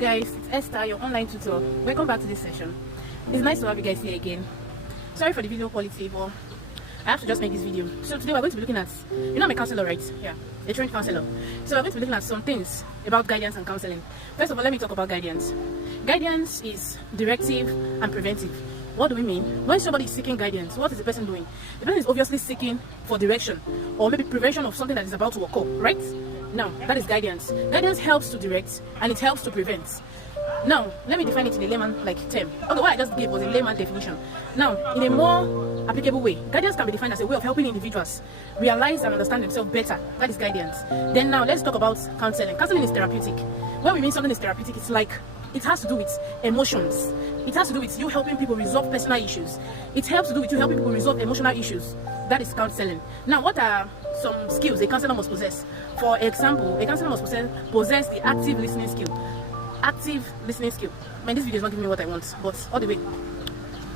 guys, it's Esther, your online tutor. Welcome back to this session. It's nice to have you guys here again. Sorry for the video quality, but I have to just make this video. So today we're going to be looking at, I'm a counselor, right? Yeah, a trained counselor. So we're going to be looking at some things about guidance and counseling. First of all, let me talk about guidance. Guidance is directive and preventive. What do we mean? When somebody is seeking guidance, what is the person doing? The person is obviously seeking for direction or maybe prevention of something that is about to occur, right? Now, that is guidance. Guidance helps to direct and it helps to prevent. Now, let me define it in a layman-like term. Okay, what I just gave was a layman definition. Now, in a more applicable way, guidance can be defined as a way of helping individuals realize and understand themselves better. That is guidance. Then now, let's talk about counseling. Counseling is therapeutic. When we mean something is therapeutic, it's like it has to do with emotions. It has to do with you helping people resolve personal issues. It helps to do with you helping people resolve emotional issues. That is counseling. Now, what are some skills a counselor must possess? For example, a counselor must possess the active listening skill. Active listening skill. Man, this video is not giving me what I want, but all the way.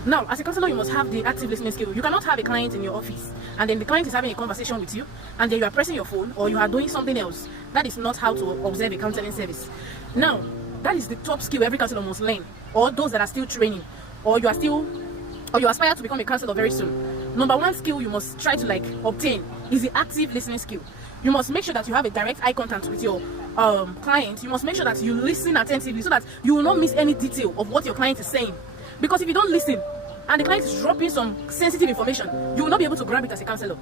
Now, as a counselor, you must have the active listening skill. You cannot have a client in your office and then the client is having a conversation with you and then you are pressing your phone or you are doing something else. That is not how to observe a counseling service. Now, that is the top skill every counselor must learn, or those that are still training, or you aspire to become a counselor very soon. Number one skill you must try to obtain is the active listening skill. You must make sure that you have a direct eye contact with your client. You must make sure that you listen attentively so that you will not miss any detail of what your client is saying. Because if you don't listen and the client is dropping some sensitive information, you will not be able to grab it as a counselor.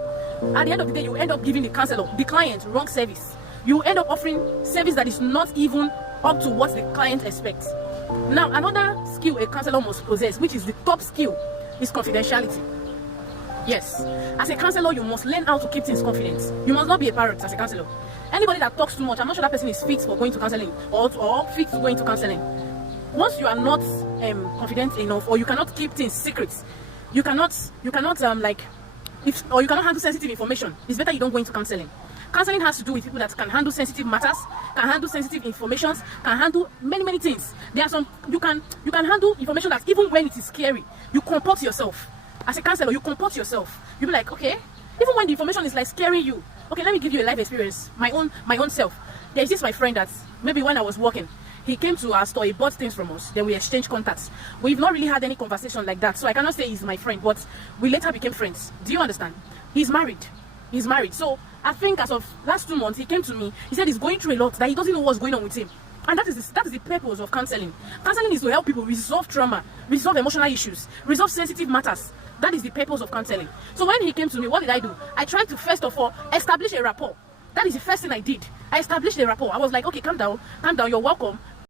At the end of the day, you end up giving the client wrong service. You end up offering service that is not even up to what the client expects. Now, another skill a counselor must possess, which is the top skill, is confidentiality. Yes, as a counselor, you must learn how to keep things confident. You must not be a parrot as a counselor. Anybody that talks too much, I'm not sure that person is fit for going to counseling or fit to go into counseling. Once you are not confident enough, or you cannot keep things secrets, you cannot handle sensitive information, it's better you don't go into counseling. Counseling has to do with people that can handle sensitive matters, can handle sensitive information, can handle many things. There are some you can handle information that even when it is scary, you comport yourself. As a counselor, you comport yourself. You be like, okay, even when the information is scaring you, okay, let me give you a life experience, my own self. There is this my friend that maybe when I was working, he came to our store, he bought things from us, then we exchanged contacts. We've not really had any conversation like that, so I cannot say he's my friend, but we later became friends. Do you understand? He's married. So I think as of last 2 months, he came to me. He said he's going through a lot, that he doesn't know what's going on with him. And that is the purpose of counseling. Counseling is to help people resolve trauma, resolve emotional issues, resolve sensitive matters. That is the purpose of counseling. So when he came to me, what did I do? I tried to first of all establish a rapport. That is the first thing I did. I established a rapport. I was like, okay, calm down, you're welcome.